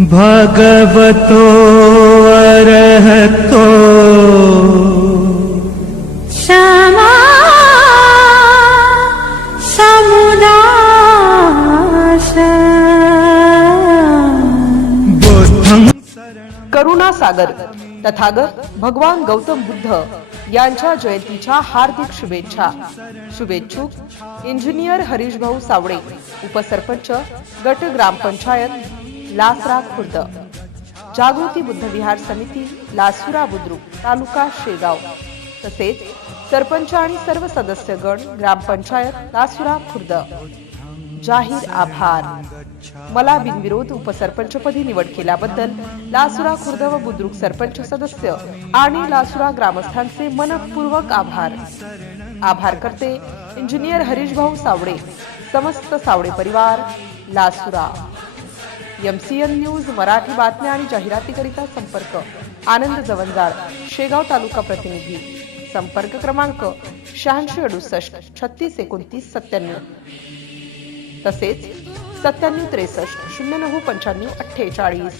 भगवतो अरहतो क्षमा समुदाय बुद्धं करुणा सागर तथागत भगवान गौतम बुद्ध यांच्या जयंतीच्या हार्दिक शुभेच्छा. शुभेच्छुक इंजिनियर हरीश भाऊ सावळे, उपसरपंच गट ग्रामपंचायत लासरा खुर्द, जागृती बुद्ध विहार समिती लासुरा बुद्रुक तालुका शेगाव, तसेच सरपंच आणि सर्व सदस्यगण ग्रामपंचायत लासुरा खुर्द. जाहीर आभार. मला बिनविरोध उपसरपंचपदी निवड केल्याबद्दल लासुरा खुर्द व बुद्रुक सरपंच सदस्य आणि लासुरा ग्रामस्थांचे मनपूर्वक आभार. आभार करते इंजिनियर हरीश भाऊ सावळे, समस्त सावळे परिवार, लासुरा. MCN न्यूज मराठी बातम्या आणि जाहिरातीकरिता संपर्क आनंद जवंजाळ, शेगाव तालुका प्रतिनिधी. संपर्क क्रमांक 8668 36 29 97, तसेच 97 63 09 95 48.